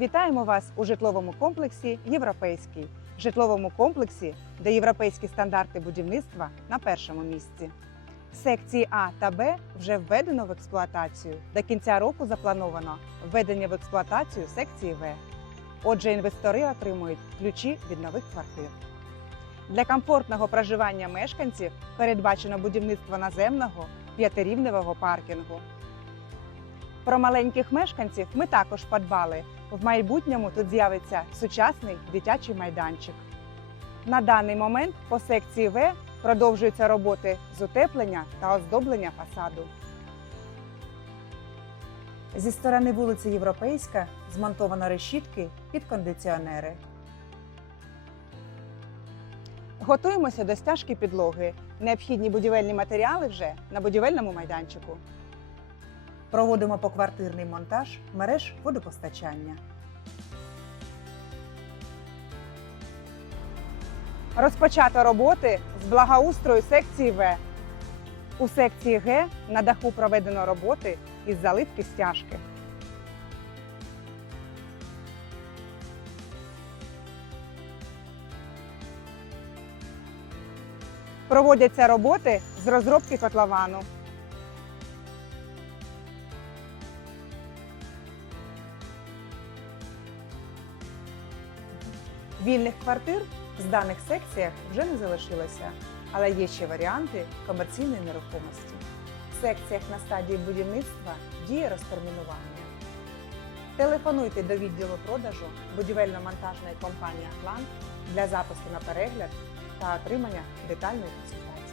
Вітаємо вас у житловому комплексі Європейський, житловому комплексі, де європейські стандарти будівництва на першому місці. Секції А та Б вже введено в експлуатацію. До кінця року заплановано введення в експлуатацію секції В. Отже, інвестори отримують ключі від нових квартир. Для комфортного проживання мешканців передбачено будівництво наземного п'ятирівневого паркінгу. Про маленьких мешканців ми також подбали. В майбутньому тут з'явиться сучасний дитячий майданчик. На даний момент по секції В продовжуються роботи з утеплення та оздоблення фасаду. Зі сторони вулиці Європейська змонтовано решітки під кондиціонери. Готуємося до стяжки підлоги. Необхідні будівельні матеріали вже на будівельному майданчику. Проводимо поквартирний монтаж мереж водопостачання. Розпочато роботи з благоустрою секції В. У секції Г на даху проведено роботи із заливки стяжки. Проводяться роботи з розробки котловану. Вільних квартир в зданих секціях вже не залишилося, але є ще варіанти комерційної нерухомості. В секціях на стадії будівництва діє розтермінування. Телефонуйте до відділу продажу будівельно-монтажної компанії Атлант для запису на перегляд та отримання детальної консультації.